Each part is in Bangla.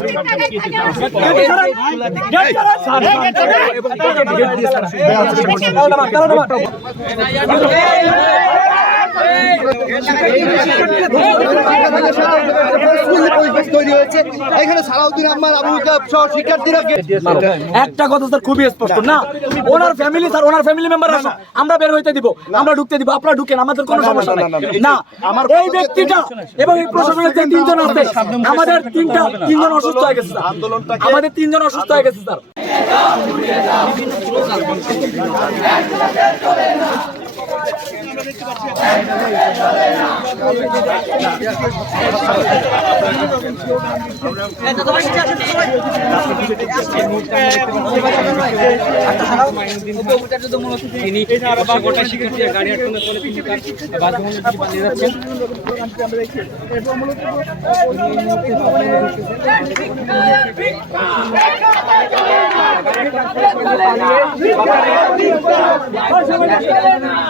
পরিবেশ তৈরি হয়েছে এখানে সালাউদ্দিন আহমদ আবু কাব সহ শিক্ষার্থীরা একটা কথা স্যার, খুবই স্পষ্ট। না, ওনার ফ্যামিলি স্যার, ওনার ফ্যামিলি মেম্বার আমরা বের হইতে দিব, আমরা ঢুকতে দিব। আপনারা ঢুকেন, আমাদের কোনো সমস্যা নাই। না আমার এই ব্যক্তিটা এবং এই প্রশাসনের যে তিনজন আছে, আমাদের তিনটা, তিনজন অসুস্থ হয়ে গেছে, স্যার। আমাদের তিনজন অসুস্থ হয়ে গেছে, স্যার। তিনি গোটা শিক্ষার্থীরা গাড়ি আটকানোর ফলে তিনি তার বাধ্যমূলক বাসভবনে থেকে পালিয়ে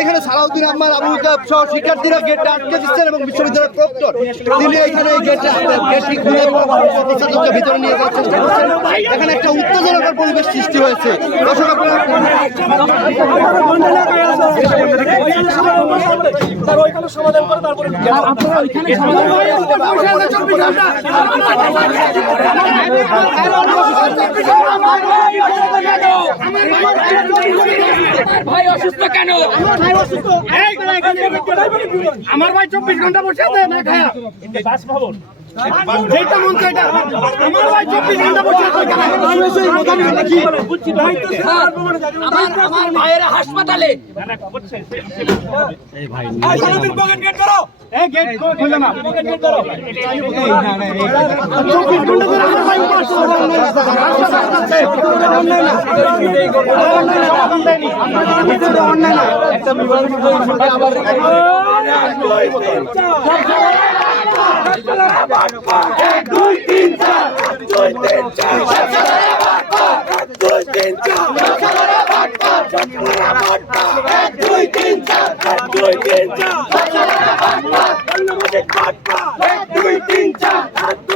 এখানে সালাউদ্দিন আহমদ, আবু সহ শিক্ষার্থীরা গেটটা আটকে দিচ্ছেন এবং বিশ্ববিদ্যালয়ের প্রক্টর তিনি এখানে এই গেটটা ভিতরে নিয়ে যাওয়ার চেষ্টা করছেন। এখানে একটা উত্তেজনাকর পরিবেশ সৃষ্টি হয়েছে। দর্শক আপনারা তারপরে ভাই অসুস্থ কেন? আমার ভাই চব্বিশ ঘণ্টা বসে আছে না খায়া? বাসভবন যেটা মন চাইটা আমার ভাই চব্বিশ ঘণ্টা বসে আছে স্যার, আমার আমার ভাইয়েরা হাসপাতালে। খুলে না করো চব্বিশ ঘণ্টা ধরে আমার ভাই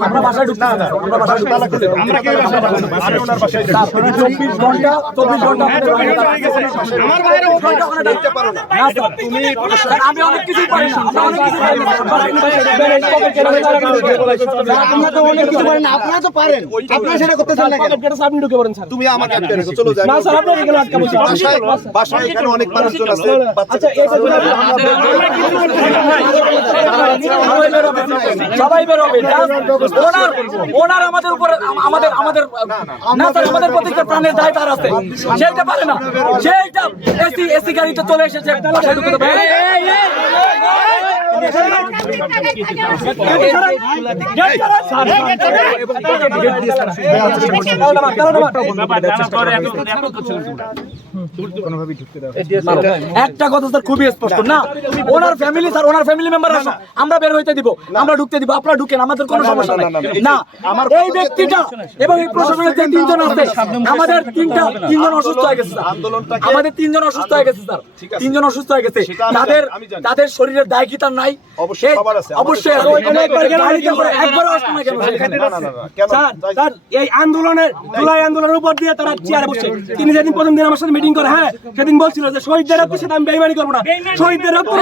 আমরা বাসায় ঢুকতে আমরা বাসায় ঢুকতে আমরা কি চব্বিশ ঘণ্টা চব্বিশ ঘণ্টা আমাদের বাইরে আমার ভাইয়ের দেখতে পারো না। তুমি আমি অনেক কিছু পারি না অনেক কিছু আপনারা তো অনেক কিছু পারেন আপনারা তো পারেন আপনারা সেটা করতে চান না। আপনি ঢুকে পড়েন স্যার তুমি আমাকে আটকে রেখো চলো যাই না স্যার আপনার এগুলো আটকাবো বাসায় বাসায় এখানে অনেক মানুষজন আছে আচ্ছা এই সবাই বেরোবে সবাই বেরোবে ওনার ওনার আমাদের উপরে আমাদের আমাদের না স্যার আমাদের প্রত্যেকটা প্রাণের দায় তার আছে। সেইটা পারে না। সেইটা এসি এসি গাড়িতে চলে এসেছে বাসায় ঢুকে দেবে এই, এই, এই, একটা কথা স্যার খুবই স্পষ্ট। না ওনার ফ্যামিলি স্যার ওনার ফ্যামিলি মেম্বার আমরা বের হইতে দিব আমরা ঢুকতে দিব আপনারা ঢুকেন আমাদের কোনো সমস্যা নাই। না এই ব্যক্তিটা এবং এই প্রশাসনের যে তিনজন আছে আমাদের তিনটা তিনজন অসুস্থ হয়ে গেছে আমাদের তিনজন অসুস্থ হয়ে গেছে স্যার। তিনজন অসুস্থ হয়ে গেছে। তাদের তাদের শরীরের দায় কি তার নাই? অবশ্যই আছে। অবশ্যই একবার আসতো না কেন? স্যার স্যার এই আন্দোলনের জুলাই আন্দোলনের উপর দিয়ে তারা চেয়ারে বসে তিনি যেদিন প্রথম দিন আমার সাথে মিটিং করে হ্যাঁ সেদিন বলছিল যে শহীদদের রক্তের সাথে আমি বেইমানি করব না শহীদদের রক্ত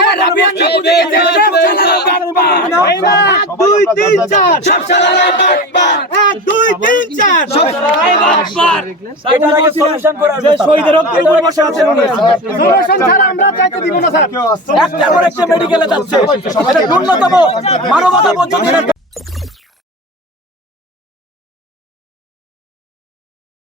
দুই তিন চার দুই তিন চার। এটা আগে solution করে আসবে যে স্যার। শহীদের রক্তের উপর বসে আছেন সলিউশন ছাড়া আমরা চাইতে দিব না স্যার। একটা করে একটা মেডিকেলে যাচ্ছে। এটা ন্যূনতম মানবতা